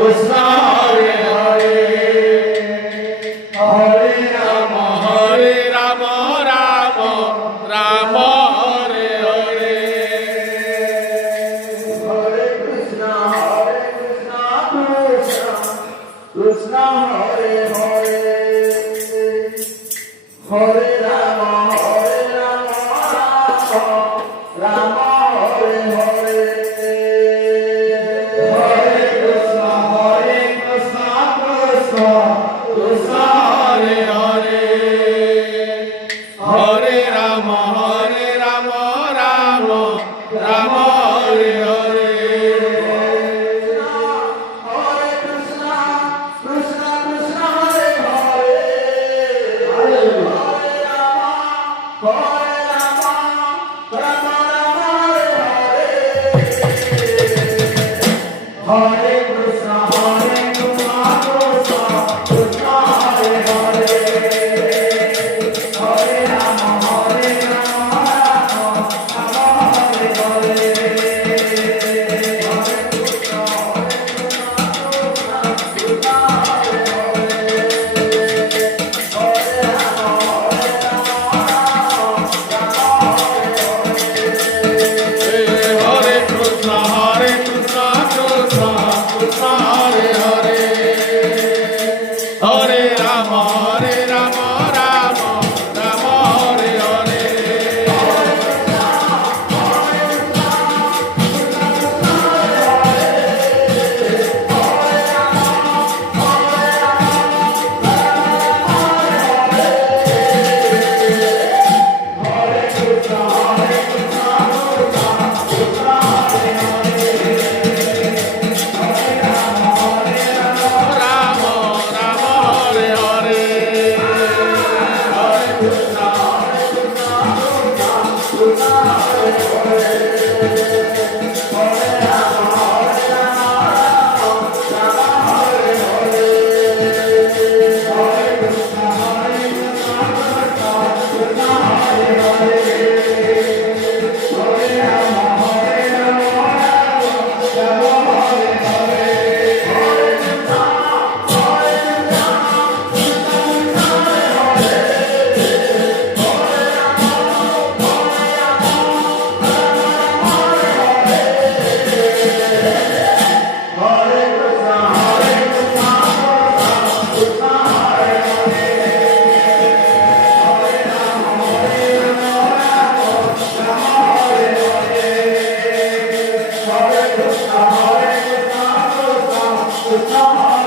Krishna Hare Hare Hare Ram Ram Ram Hare Hare Hare Krishna Krishna Hare Hare Hare Ram Ram Hare Hare Hare Krishna Krishna Krishna Hare Hare Hare Ram Ram Ram Hare Hare Hare Krishna Krishna Krishna Hare Hare Hare Ram Ram Ram Hare Hare Hare Krishna Krishna Krishna Hare Hare Hare Ram Hare Krishna, Krishna Krishna,